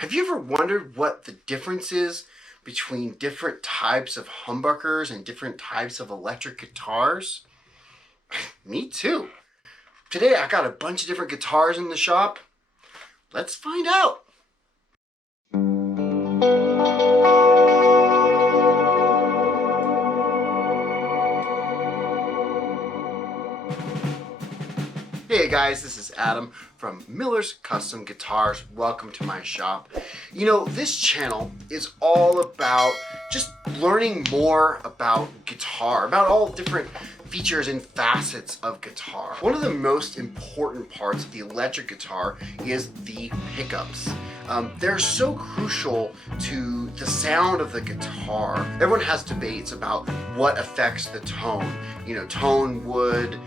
Have you ever wondered what the difference is between different types of humbuckers and different types of electric guitars? Me too. Today I got a bunch of different guitars in the shop. Let's find out. Hey guys, this is Adam from Miller's Custom Guitars. Welcome to my shop. You know, this channel is all about just learning more about guitar, about all different features and facets of guitar. One of the most important parts of the electric guitar is the pickups. They're so crucial to the sound of the guitar. Everyone has debates about what affects the tone. You know, tone, wood,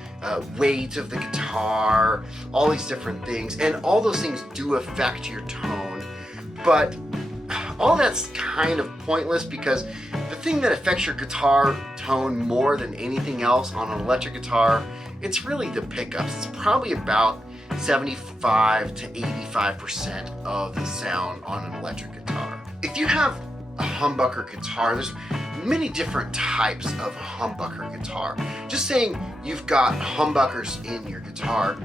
weight of the guitar, all these different things. And all those things do affect your tone. But all that's kind of pointless because the thing that affects your guitar tone more than anything else on an electric guitar, it's really the pickups. It's probably about 75 to 85% of the sound on an electric guitar. If you have a humbucker guitar, there's many different types of humbucker guitar. Just saying you've got humbuckers in your guitar,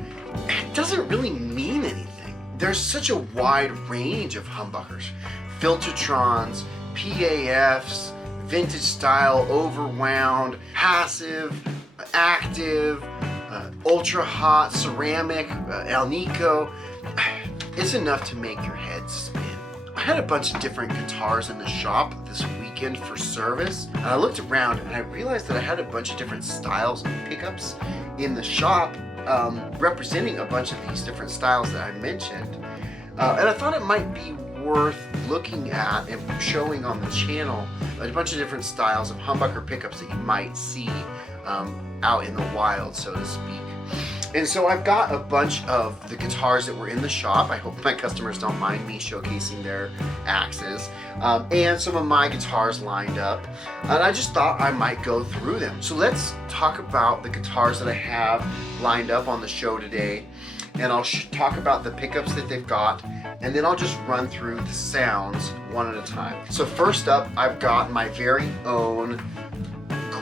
it doesn't really mean anything. There's such a wide range of humbuckers. Filtertrons, PAFs, vintage style, overwound, passive, active, ultra hot, ceramic, Alnico. It's enough to make your head spin. I had a bunch of different guitars in the shop this weekend for service, and I looked around and I realized that I had a bunch of different styles of pickups in the shop, representing a bunch of these different styles that I mentioned. And I thought it might be worth looking at and showing on the channel a bunch of different styles of humbucker pickups that you might see out in the wild, so to speak. And so I've got a bunch of the guitars that were in the shop. I hope my customers don't mind me showcasing their axes, and some of my guitars lined up. And I just thought I might go through them. So let's talk about the guitars that I have lined up on the show today. And I'll talk about the pickups that they've got, and then I'll just run through the sounds one at a time. So first up, I've got my very own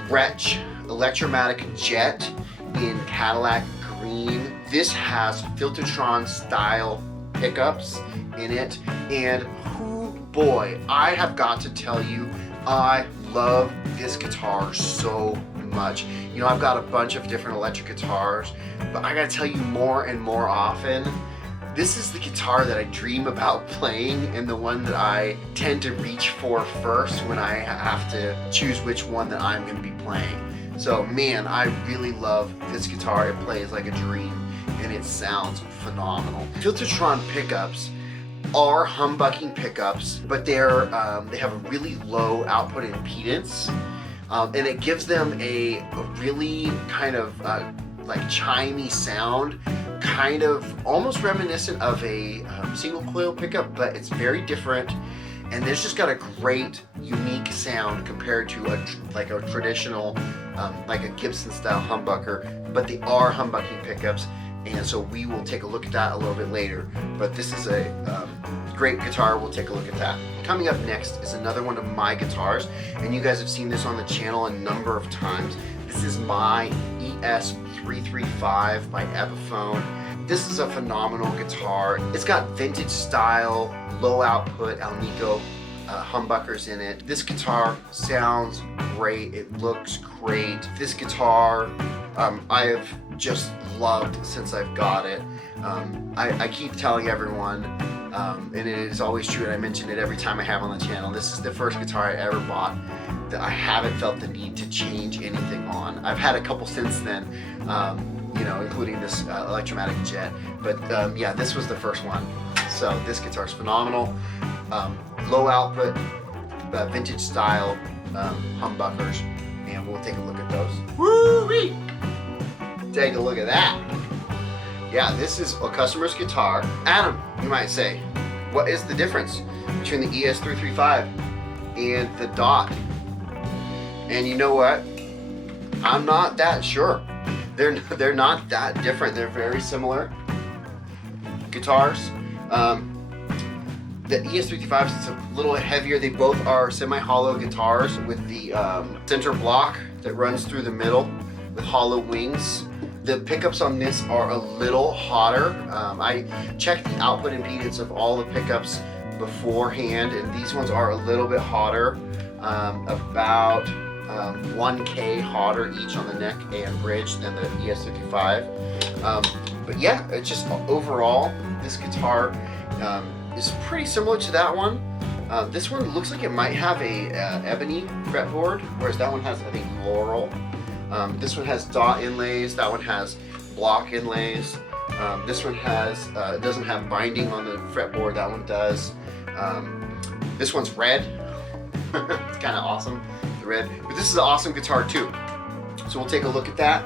Gretsch Electromatic Jet in Cadillac green. This has Filtertron style pickups in it, and boy, I have got to tell you, I love this guitar so much. You know, I've got a bunch of different electric guitars, but I gotta tell you, more and more often, this is the guitar that I dream about playing and the one that I tend to reach for first when I have to choose which one that I'm gonna be playing. So man, I really love this guitar. It plays like a dream and it sounds phenomenal. Filtertron pickups are humbucking pickups, but they have a really low output impedance, and it gives them a really kind of like chimey sound, kind of almost reminiscent of a single coil pickup, but it's very different. And it's just got a great, unique sound compared to a traditional, like a Gibson style humbucker. But they are humbucking pickups, and so we will take a look at that a little bit later. But this is a great guitar. We'll take a look at that. Coming up next is another one of my guitars, and you guys have seen this on the channel a number of times. This is my ES335 by Epiphone. This is a phenomenal guitar. It's got vintage style, low output Alnico humbuckers in it. This guitar sounds great. It looks great. This guitar I have just loved since I've got it. I keep telling everyone, and it is always true, and I mention it every time I have on the channel, this is the first guitar I ever bought that I haven't felt the need to change anything on. I've had a couple since then, you know, including this Electromatic Jet, but yeah, this was the first one. So this guitar is phenomenal. Low output, vintage style humbuckers, and we'll take a look at those. Woo-wee! Take a look at that. Yeah, this is a customer's guitar. Adam, you might say, what is the difference between the ES335 and the Dot? And you know what? I'm not that sure. They're not that different. They're very similar guitars. The ES355 is a little heavier. They both are semi-hollow guitars with the center block that runs through the middle with hollow wings. The pickups on this are a little hotter. I checked the output impedance of all the pickups beforehand, and these ones are a little bit hotter, about 1K hotter each on the neck and bridge than the ES55. But yeah, it's just overall, this guitar is pretty similar to that one. This one looks like it might have a ebony fretboard, whereas that one has, I think, laurel. This one has dot inlays, that one has block inlays. This one has, it doesn't have binding on the fretboard, that one does. This one's red. It's kind of awesome, the red. But this is an awesome guitar too. So we'll take a look at that.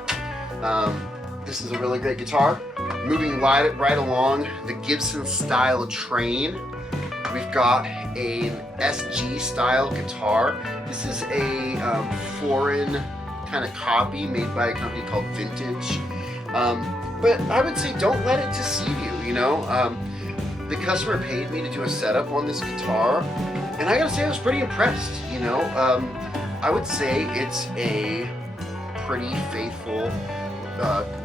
This is a really great guitar. Moving right along, the Gibson style train. We've got an SG style guitar. This is a foreign kind of copy made by a company called Vintage. But I would say don't let it deceive you, you know. The customer paid me to do a setup on this guitar, and I gotta say I was pretty impressed, you know. I would say it's a pretty faithful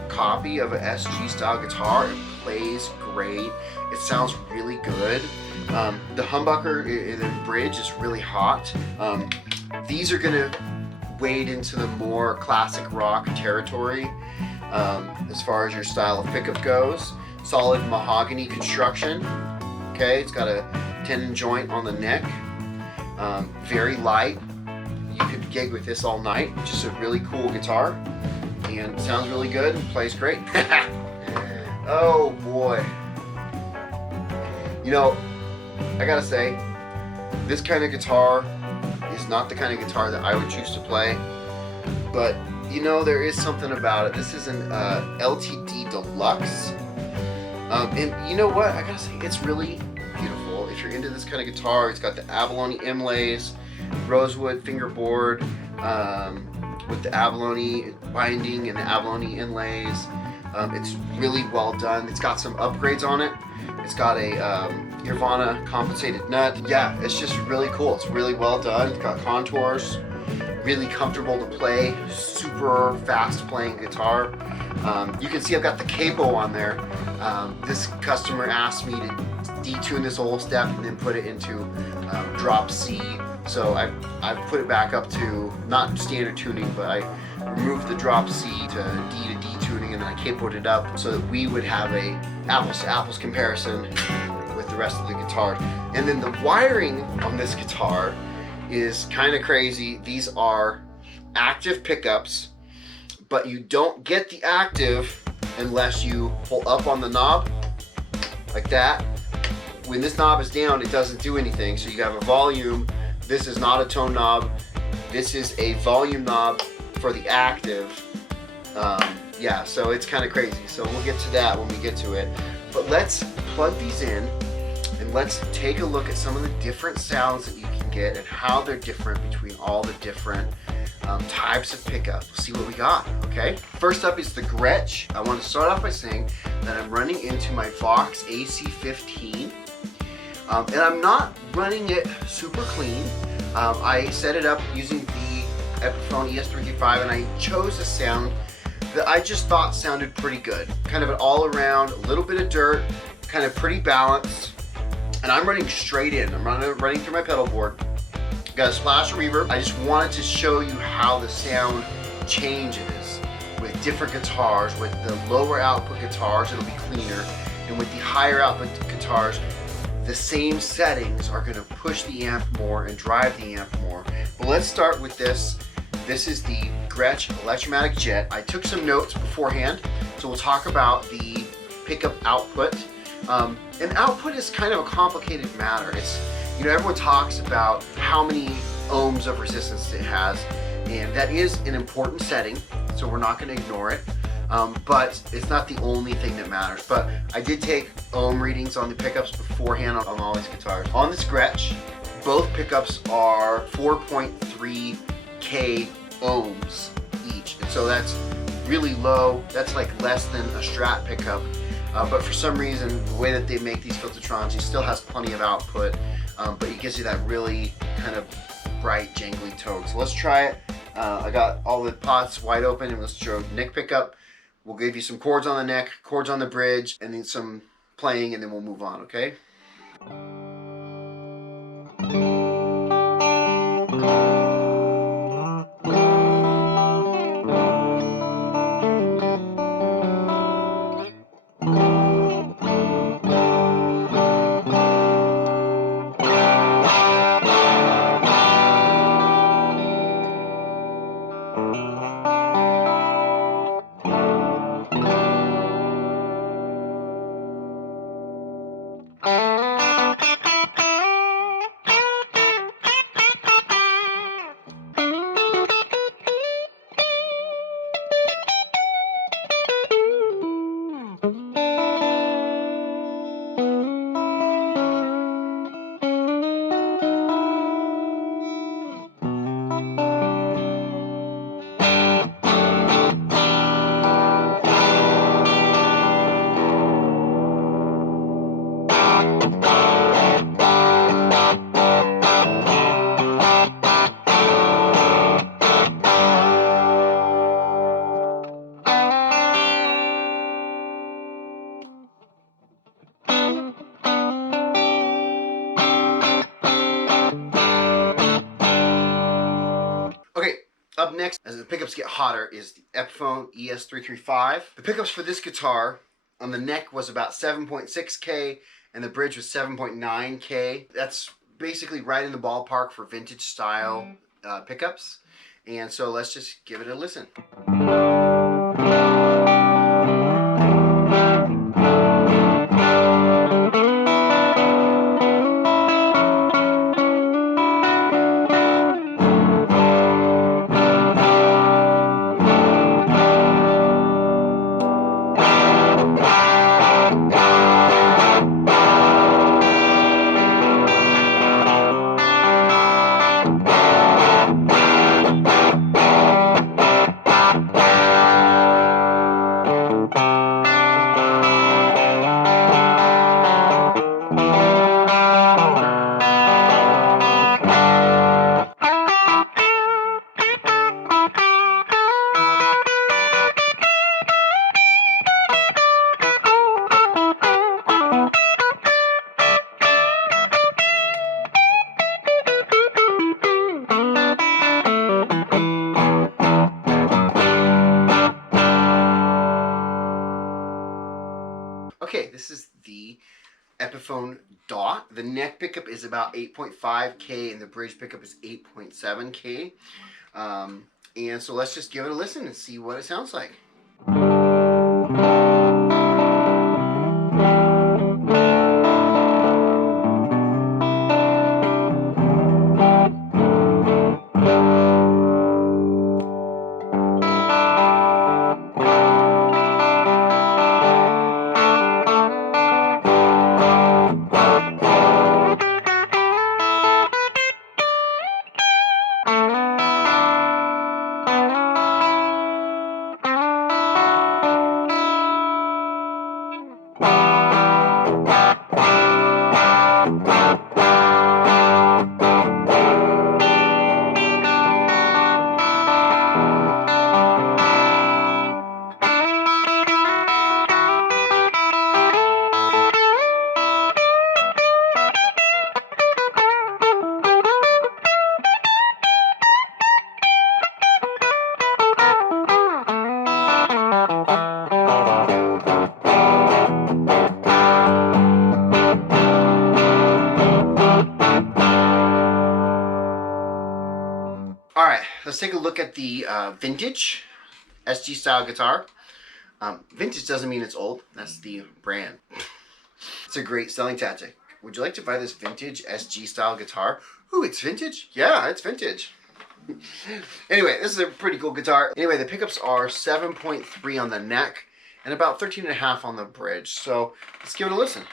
copy of an SG style guitar. It plays great. It sounds really good. The humbucker in the bridge is really hot. These are gonna wade into the more classic rock territory as far as your style of pickup goes. Solid mahogany construction. Okay, it's got a tenon joint on the neck. Very light. You could gig with this all night. Just a really cool guitar, and sounds really good and plays great. Oh boy. You know, I gotta say, this kind of guitar is not the kind of guitar that I would choose to play, but you know, there is something about it. This is an LTD Deluxe, and you know what? I gotta say, it's really beautiful. If you're into this kind of guitar, it's got the abalone inlays, rosewood fingerboard with the abalone binding and the abalone inlays. It's really well done. It's got some upgrades on it. It's got a Nirvana compensated nut. Yeah, it's just really cool. It's really well done. It's got contours. Really comfortable to play. Super fast playing guitar. You can see I've got the capo on there. This customer asked me to detune this whole step and then put it into drop C. So I've put it back up to not standard tuning, but I removed the drop C to D tuning, and then I capoed it up so that we would have a apples to apples comparison with the rest of the guitar. And then the wiring on this guitar is kind of crazy. These are active pickups, but you don't get the active unless you pull up on the knob like that. When this knob is down, it doesn't do anything. So you have a volume. This is not a tone knob. This is a volume knob for the active. Yeah, so it's kind of crazy. So we'll get to that when we get to it. But let's plug these in and let's take a look at some of the different sounds that you can get and how they're different between all the different types of pickup. We'll see what we got, okay? First up is the Gretsch. I want to start off by saying that I'm running into my Vox AC15. And I'm not running it super clean. I set it up using the Epiphone ES355, and I chose a sound that I just thought sounded pretty good. Kind of an all around, a little bit of dirt, kind of pretty balanced. And I'm running straight in. I'm running through my pedal board. Got a splash of reverb. I just wanted to show you how the sound changes with different guitars. With the lower output guitars, it'll be cleaner. And with the higher output guitars, the same settings are going to push the amp more and drive the amp more. But let's start with this. This is the Gretsch Electromatic Jet. I took some notes beforehand, so we'll talk about the pickup output. And output is kind of a complicated matter. It's, you know, everyone talks about how many ohms of resistance it has, and that is an important setting, so we're not going to ignore it. But it's not the only thing that matters. But I did take ohm readings on the pickups beforehand on all these guitars. On this Gretsch, both pickups are 4.3K ohms each. And so that's really low. That's like less than a Strat pickup. but for some reason, the way that they make these Filtertrons, it still has plenty of output, but it gives you that really kind of bright, jangly tone. So let's try it. I got all the pots wide open, and let's show neck pickup. We'll give you some chords on the neck, chords on the bridge, and then some playing, and then we'll move on, okay? Okay, up next, as the pickups get hotter, is the Epiphone ES335. The pickups for this guitar on the neck was about 7.6K, and the bridge was 7.9K. That's basically right in the ballpark for vintage style pickups. And so let's just give it a listen. Okay, this is the Epiphone Dot. The neck pickup is about 8.5K and the bridge pickup is 8.7K. And so let's just give it a listen and see what it sounds like. All right, let's take a look at the vintage SG style guitar. Vintage doesn't mean it's old. That's the brand. It's a great selling tactic. Would you like to buy this vintage SG style guitar? Ooh, it's vintage? Yeah, it's vintage. Anyway, this is a pretty cool guitar. Anyway, the pickups are 7.3 on the neck and about 13.5 on the bridge. So let's give it a listen.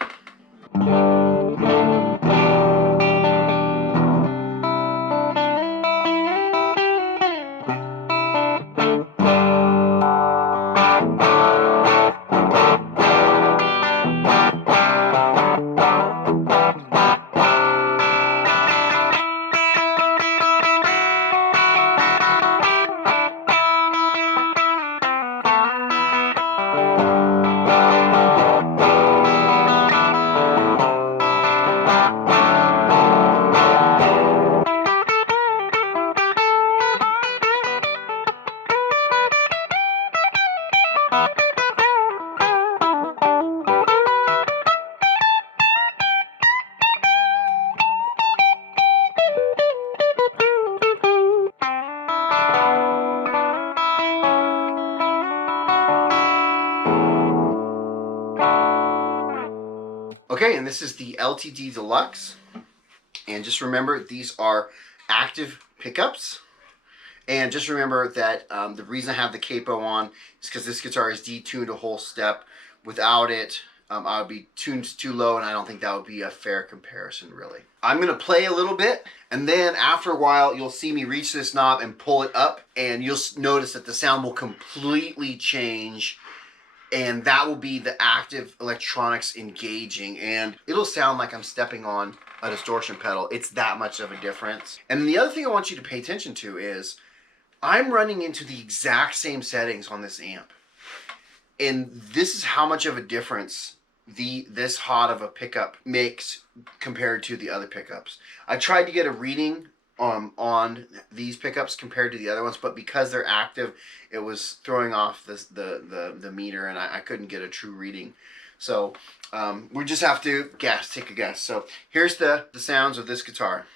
this is the LTD Deluxe. And just remember, these are active pickups. And just remember that the reason I have the capo on is because this guitar is detuned a whole step. Without it, I would be tuned too low, and I don't think that would be a fair comparison, really. I'm going to play a little bit, and then after a while, you'll see me reach this knob and pull it up, and you'll notice that the sound will completely change, and that will be the active electronics engaging, and it'll sound like I'm stepping on a distortion pedal. It's that much of a difference. And the other thing I want you to pay attention to is I'm running into the exact same settings on this amp. And this is how much of a difference this hot of a pickup makes compared to the other pickups. I tried to get a reading on these pickups compared to the other ones, but because they're active, it was throwing off the meter, and I couldn't get a true reading. So we just have to take a guess. So here's the sounds of this guitar.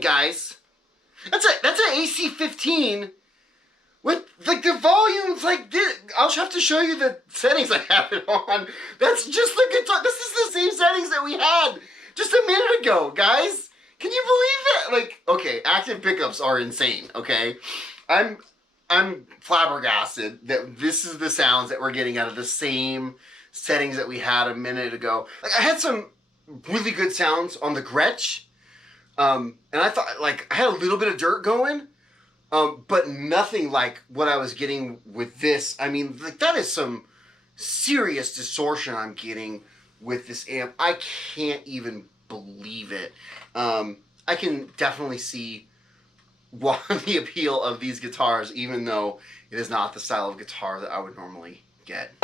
Guys, that's an AC-15 with like the volumes like this. I'll have to show you the settings I have it on. That's just the guitar. This is the same settings that we had just a minute ago, guys. Can you believe that? Like, okay, active pickups are insane. Okay, I'm flabbergasted that this is the sounds that we're getting out of the same settings that we had a minute ago. Like, I had some really good sounds on the Gretsch. And I thought, like, I had a little bit of dirt going, but nothing like what I was getting with this. I mean, like, that is some serious distortion I'm getting with this amp. I can't even believe it. I can definitely see the appeal of these guitars, even though it is not the style of guitar that I would normally get.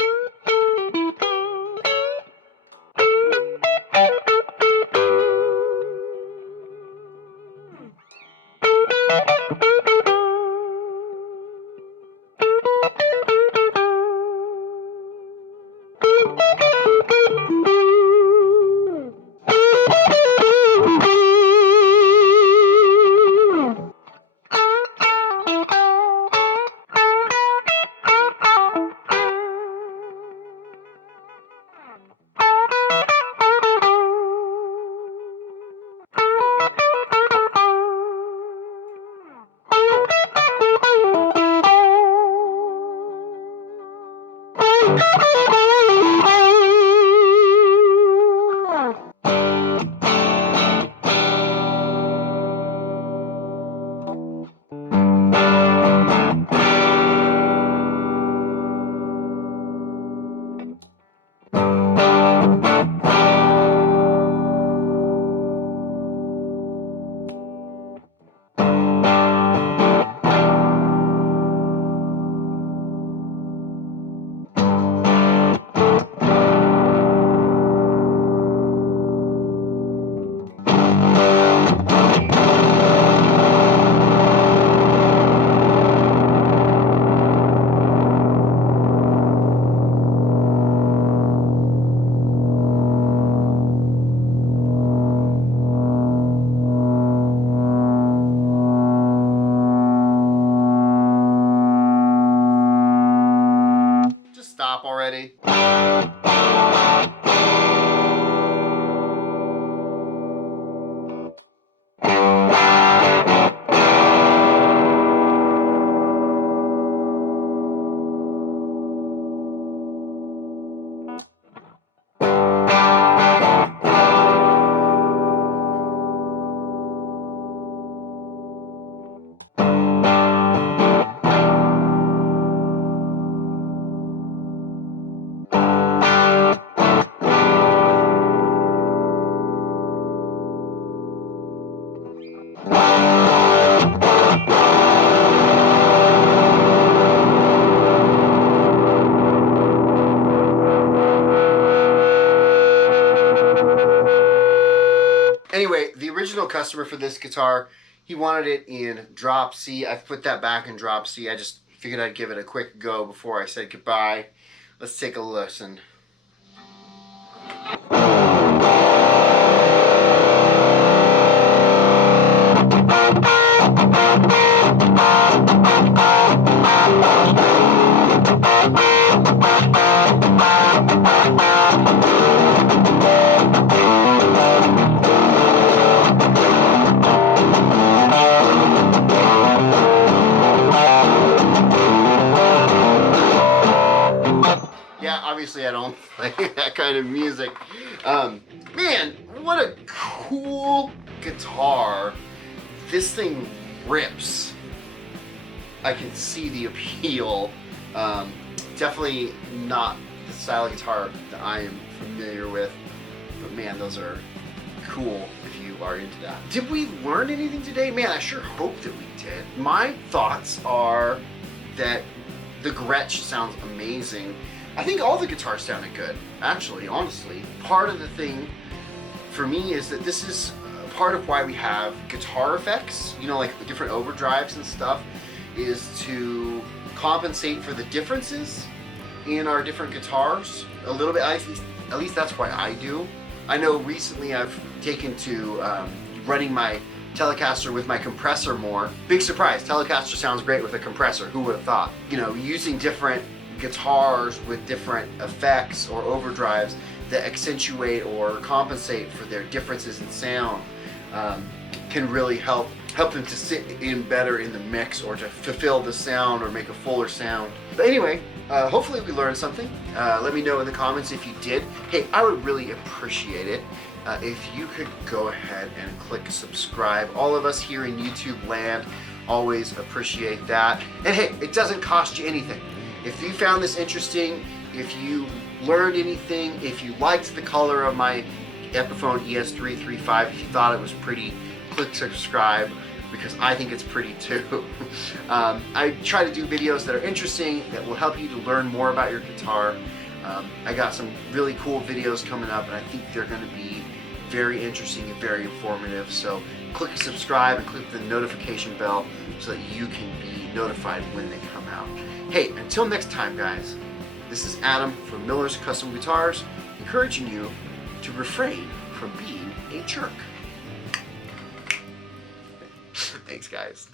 already? Anyway, the original customer for this guitar, he wanted it in drop C. I've put that back in drop C. I just figured I'd give it a quick go before I said goodbye. Let's take a listen. Yeah, obviously I don't play that kind of music. Man, what a cool guitar. This thing rips. I can see the appeal. Definitely not the style of guitar that I am familiar with, but man, those are cool if you are into that. Did we learn anything today? Man, I sure hope that we did. My thoughts are that the Gretsch sounds amazing. I think all the guitars sounded good, actually, honestly. Part of the thing for me is that this is part of why we have guitar effects, you know, like different overdrives and stuff, is to compensate for the differences in our different guitars a little bit. At least that's why I do. I know recently I've taken to running my Telecaster with my compressor more. Big surprise, Telecaster sounds great with a compressor. Who would have thought? You know, using different guitars with different effects or overdrives that accentuate or compensate for their differences in sound can really help them to sit in better in the mix or to fulfill the sound or make a fuller sound. But anyway, hopefully we learned something. Let me know in the comments if you did. Hey, I would really appreciate it if you could go ahead and click subscribe. All of us here in YouTube land always appreciate that. And hey, it doesn't cost you anything. If you found this interesting, if you learned anything, if you liked the color of my Epiphone ES335, if you thought it was pretty, click subscribe because I think it's pretty too. I try to do videos that are interesting, that will help you to learn more about your guitar. I got some really cool videos coming up and I think they're going to be very interesting and very informative. So click subscribe and click the notification bell so that you can be notified when they come out. Hey, until next time, guys, this is Adam from Miller's Custom Guitars, encouraging you to refrain from being a jerk. Thanks, guys.